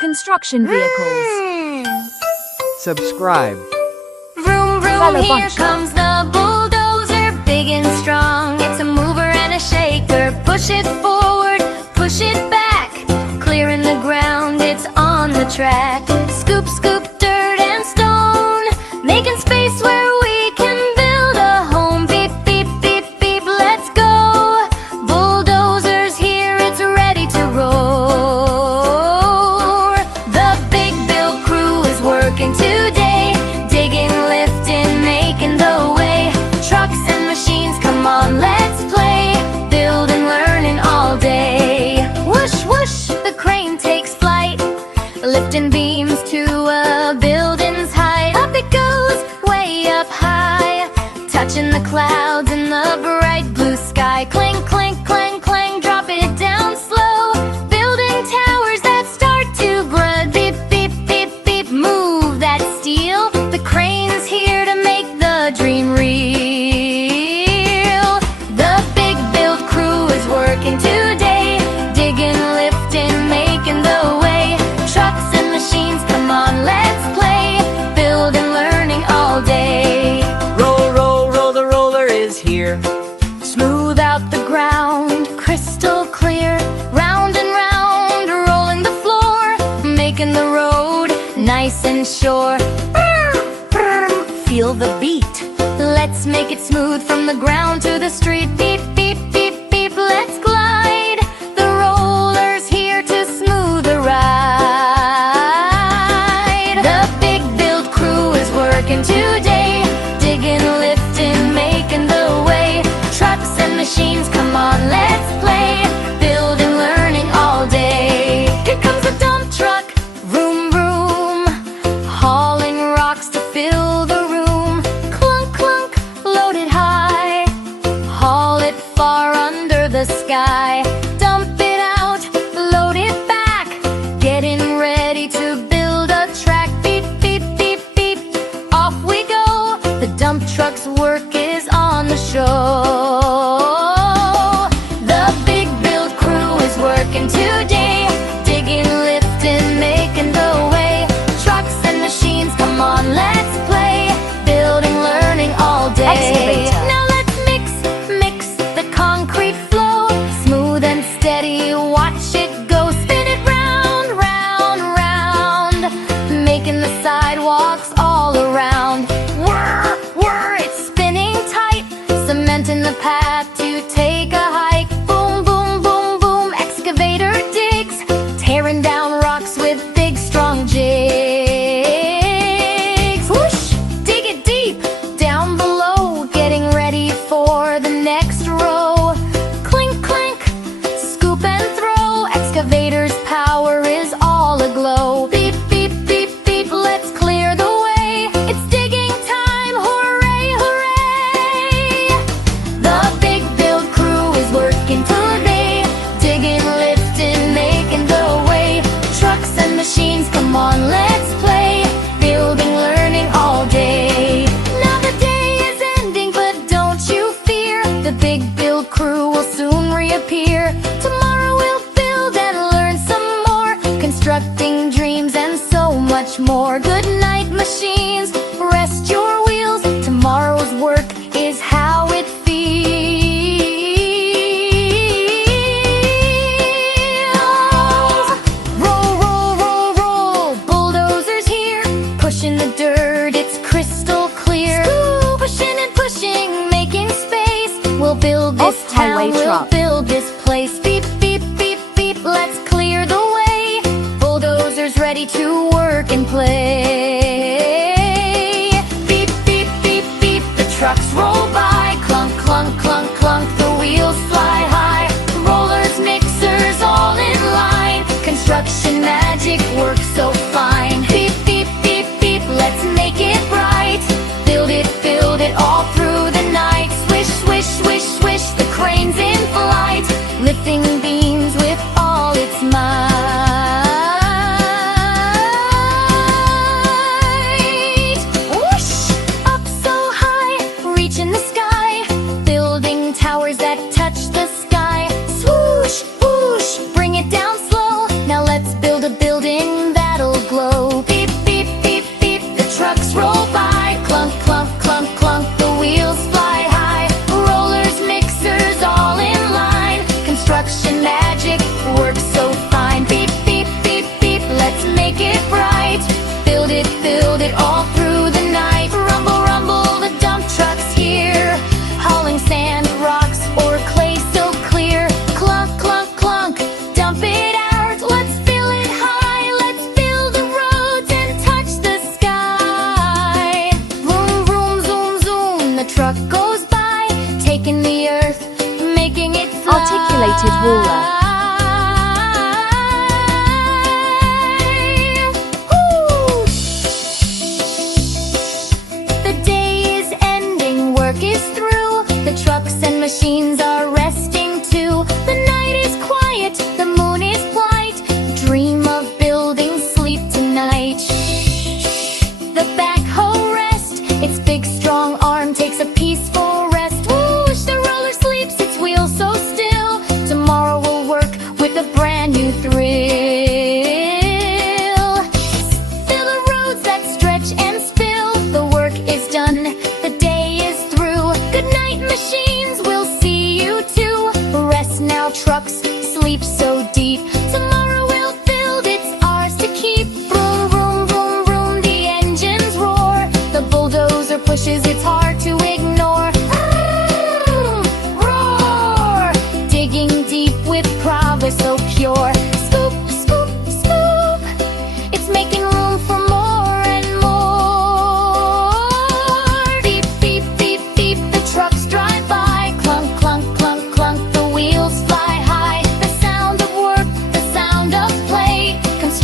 construction vehicles. Subscribe. Vroom, vroom, Fellow here bunch. comes the bulldozer, big and strong. It's a mover and a shaker. Push it forward, push it back. Clearing the ground, it's on the track. Scoop, scoop, dirt and stone, making space where we can build a home. Beep, beep, beep, beep, let's go. Bulldozers here, it's ready to roar. The big build crew is working today, digging, lifting, making the way. Trucks and machines, come on, let's play. Building, learning all day. Whoosh, whoosh, the crane takes flight, lifting beams to a building's height. Up it goes, way up high, touching the clouds in the bright blue sky. Clink, clink, clang, clang, drop it down slow. Building towers that start to grow. Beep, beep, beep, beep, move that steel. The crane's here to make the dream real. The big build crew is working today, digging, lifting, making the way. Trucks and machines, come on, let's play. Building, learning all day. Roll, roll, roll, the roller is here. Smooth out the ground, crystal clear. Round and round, rolling the floor, making the road nice and sure. Feel the beat, let's make it smooth from the ground to the street. Beep, beep, beep, beep, let's glide. The roller's here to smooth the ride. The big build crew is working today, digging, lifting, making the way. Trucks and machines, come on, let's play. Building, learning all day. Here comes a dump truck, vroom, vroom, hauling rocks to fill the room. Clunk, clunk, loaded high, haul it far under the sky. Dump it out, load it back, getting ready to build a track. Beep, beep, beep, beep, off we go. The dump truck's work is on the show. The big build crew is working today, digging, lifting, making the way. Trucks and machines, come on, let's play. Building, learning all day. Excavator. Now let's mix, mix the concrete flow. Smooth and steady, watch it go. Spin it round, round, round, making the sidewalks all around. Whir, whir, it's spinning tight, cementing the path to take a hike. Boom, boom, boom, boom, excavator digs, tearing down rocks with big, strong jigs. Whoosh, dig it deep, down below, getting ready for the next row. Clink, clink, scoop and throw, excavator's power is all aglow. Beep, beep, beep, beep, let's clear the way. It's digging time, hooray, hooray. The big build crew is working today, digging, lifting, making the way. Trucks and machines, come on, let's play. Building, learning all day. Now the day is ending, but don't you fear. The big build crew will soon reappear. Tomorrow we'll build and learn some more, constructing dreams and so much more. Good night, machines, rest your wheels. Tomorrow's work is how it feels. Roll, roll, roll, roll, bulldozers here, pushing the dirt, it's crystal clear. Scoop, pushing and pushing, making space. We'll build this Off-highway town, we'll truck. build this place. Beep, beep, beep, beep, let's clear the way. Bulldozers ready to work and play. Beep, beep, beep, beep, the trucks roll by. Clunk, clunk, clunk, clunk, the wheels fly high. Rollers, mixers, all in line. Construction magic works so fine. Beep, beep, beep, beep, let's make it bright. Build it all through the night. Swish, swish, swish, swish, the crane's in flight, lifting beams with all its might. Whoosh, up so high, reaching the sky, building towers that touch the sky. Swoosh, whoosh, bring it down slow. Now let's build a building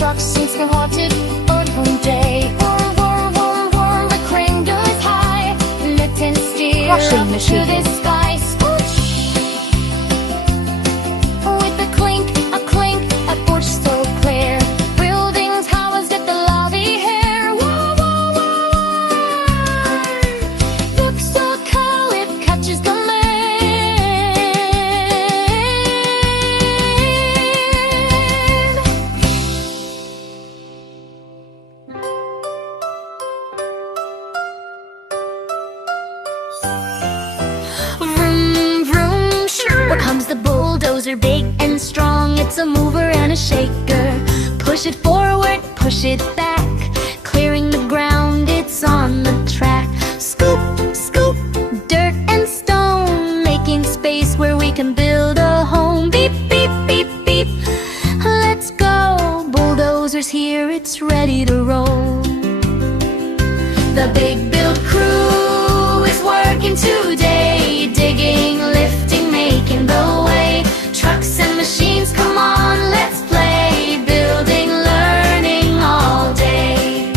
trucks since the haunted earthmoving day. Whir, whir, whir, whir, the crane goes high, lift and steer Crushing up machine. to the sky. Scooch! With a clink, a porch so clear. Building towers get the lobby hair. Wah, wah, wah, wah. Looks so cool, it catches the man. Vroom, vroom, here comes the bulldozer, big and strong. It's a mover and a shaker. Push it forward, push it back, clearing the ground, it's on the track. Scoop, scoop, dirt and stone, making space where we can build a home. Beep, beep, beep, beep, let's go. Bulldozer's here, it's ready to roll. The big build crew is working today, digging, lifting, making the way. Trucks and machines, come on, let's play, building, learning all day.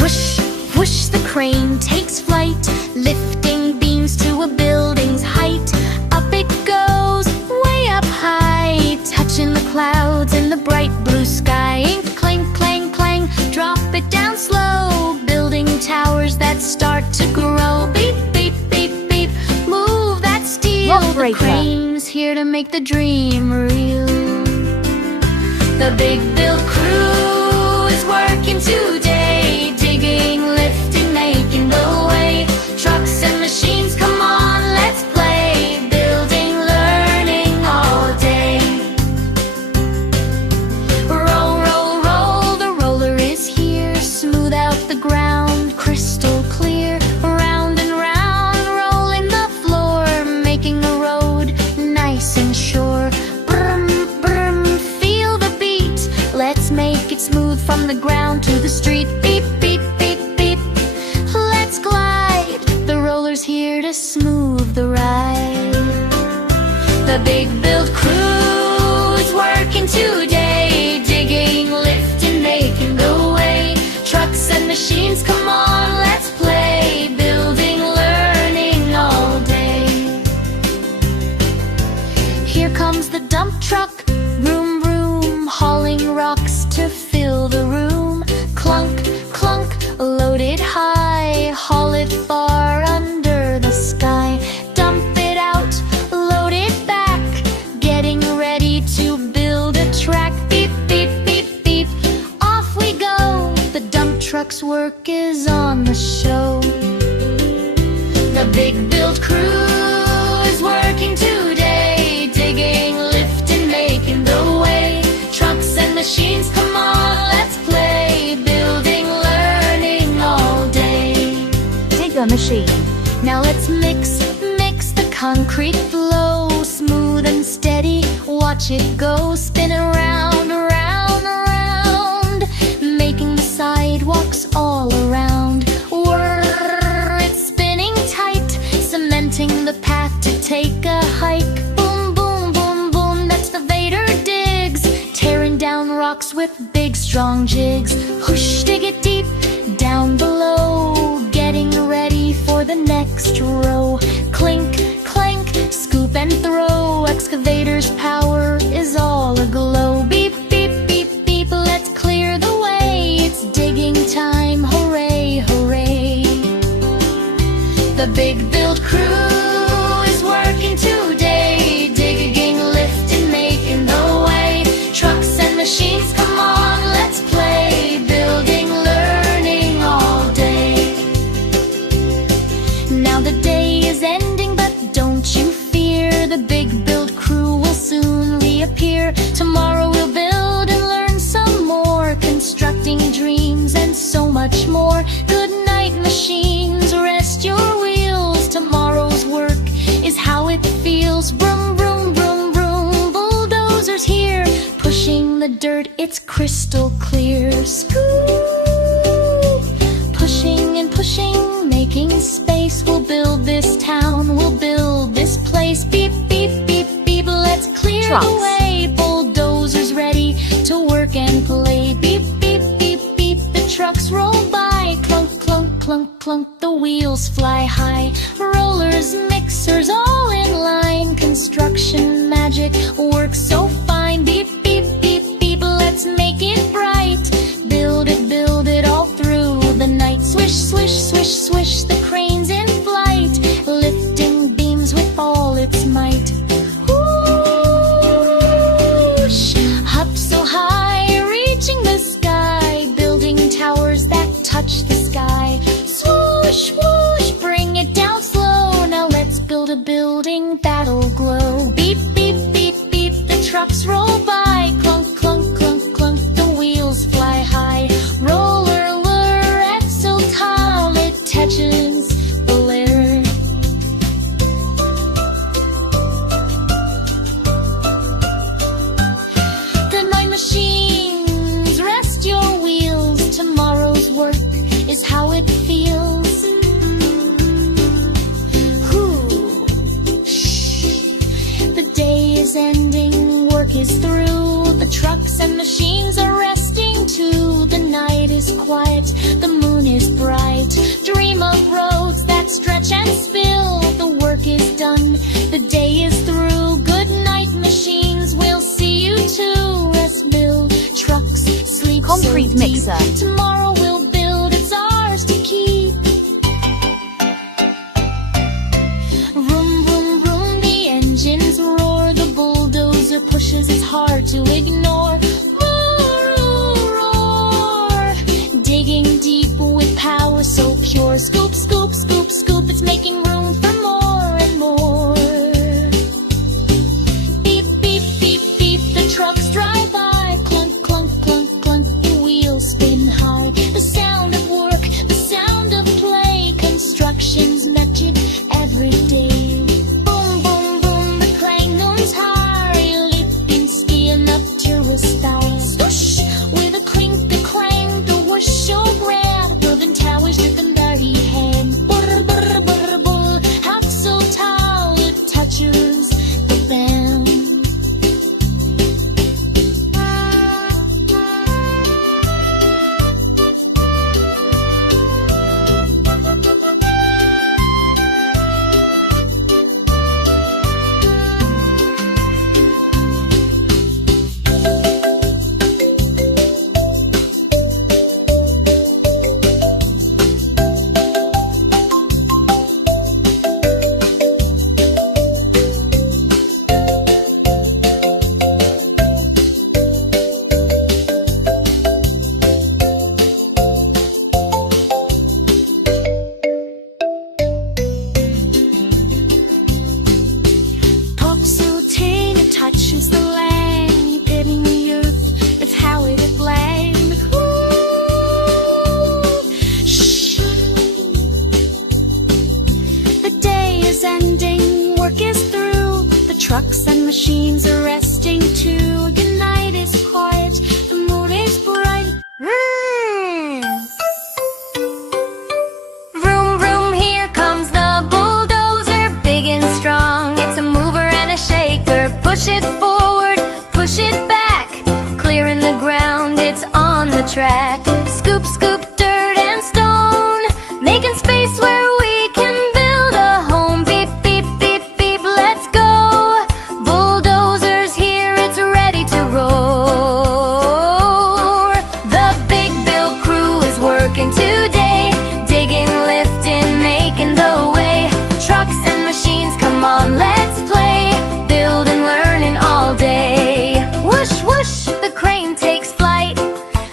Whoosh, whoosh, the crane takes flight, lifting beams to a building's height. Up it goes, way up high, touching the clouds in the bright blue sky. Clang, clang, clang, drop it down slow, building towers that start to grow. Beep, beep, beep, beep, move that steel. Rock The breaker. crane's here to make the dream real. The big build crew is working today, digging, lifting, making the way. Trucks and machines, come on, let's play, building, learning all day. Roll, roll, roll, the roller is here, smooth out the ground, crystal clear. Round and round, rolling the floor, making the road nice and sure. Brum, brum, feel the beat, let's make it smooth from the ground to the street. Beep, beep, beep, beep, let's glide, the roller's here to smooth the ride. The big build crew is working today, digging, lifting, making the way. Trucks and machines, come on, let's play, building, learning all day. Here comes the dump truck, vroom, vroom, hauling rocks to fill the room. Clunk, clunk, load it high, haul it far under the sky. Dump it out, load it back, getting ready to build a track. Beep, beep, beep, beep, off we go, the dump truck's work is on the show. The big build crew is working today, digging, lifting, making the way. Trucks and machines, come on, let's play, building, learning all day. Digger machine. Now let's mix the concrete flow, smooth and steady, watch it go, spin around, around, around, making the sidewalks all around. Whir, it's spinning tight, cementing the path to take a hike. Boom, boom, boom, boom, that's the Vader digs, tearing down rocks with big strong jigs. Whoosh, dig it deep, down below, getting ready for the next row. Clink, clank, scoop and throw, Excavators' power is all aglow. Beep, beep, beep, beep, let's clear the way, it's digging time, hooray, hooray. The big build crew is working today, digging, lifting, making the way. Trucks and machines, come on, let's play, building, learning all day. Now the day is ending, but don't you fear, the big build crew will soon reappear. Tomorrow we'll build and learn some more, constructing dreams and so much more. Good night, machines, rest your wheels, tomorrow's work is how it feels. Vroom, vroom, vroom, vroom, bulldozers here, pushing the dirt, it's crystal clear. Scoop, pushing and pushing, making space, we'll build this town, we'll build this place. Beep, beep, beep, beep, let's clear Trucks. the way, bulldozers ready work and play. Beep, beep, beep, beep, the trucks roll by. Clunk, clunk, clunk, clunk, the wheels fly high. Rollers, mixers, all in line. Construction magic works so fine. Beep, beep, beep, beep, let's make it bright. Build it all through the night. Swish, swish, swish, swish, the crane's in flight, lifting beams with all its might. Whoosh, up so high, reaching the sky, building towers that touch the sky. Swoosh, whoosh, bring it down slow. Now let's build a building that'll glow. Beep, beep, beep, beep, the trucks roll by. Clunk, clunk, clunk, clunk, the wheels fly high. Roller lure, axle tall, it touches the lair. Good night, machines, rest your wheels. Tomorrow's work is how it feels. Whew. Shh. The day is ending, work is through. The trucks and machines are resting too. The night is quiet, the moon is bright. Dream of roads that stretch and spill. The work is done, the day is through. Good night, machines, we'll see you too. Rest, build, trucks, sleep Concrete so deep. mixer. Tomorrow we'll build, it's ours to keep. Vroom, vroom, vroom, the engines roar. The bulldozer pushes, it's hard to ignore. Roar, roar, roar, digging deep with power so pure. Scoop, scoop, scoop, scoop, it's making room for more and more. Beep, beep, beep, beep, the trucks drive by. Clunk, clunk, clunk, clunk, the wheels spin high. The sound of work, the sound of play. Construction's magic every day. Boom, boom, boom, the crane looms high, lifting steel up to a star. Swoosh, with a clink, the crank, the whoosh, so grand. Building towers with a dirty hand. Brr, brr, brr, brr, up so tall, it touches the band. Pulsating, it touches the land, hitting the earth, it's how it is land. Shh. The day is ending, work is through. The trucks and machines are resting too. Good night is quiet, the moon is bright. Vroom, vroom, here comes the bulldozer, big and strong. It's a mover and a shaker. Push it forward, push it back, clearing the ground, it's on the track. Scoop, scoop, dirt and stone, making space where we can build a home. Beep, beep, beep, beep, let's go. Bulldozers here, it's ready to roar. The big build crew is working today, digging, lifting, making the way. Trucks and machines, come on, let's play, building, learning all day. Whoosh, whoosh, the crane takes flight,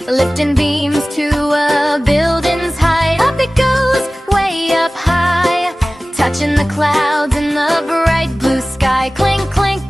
lifting beams to a building's height. Up it goes, way up high, touching the clouds in the bright blue sky. Clink, clink,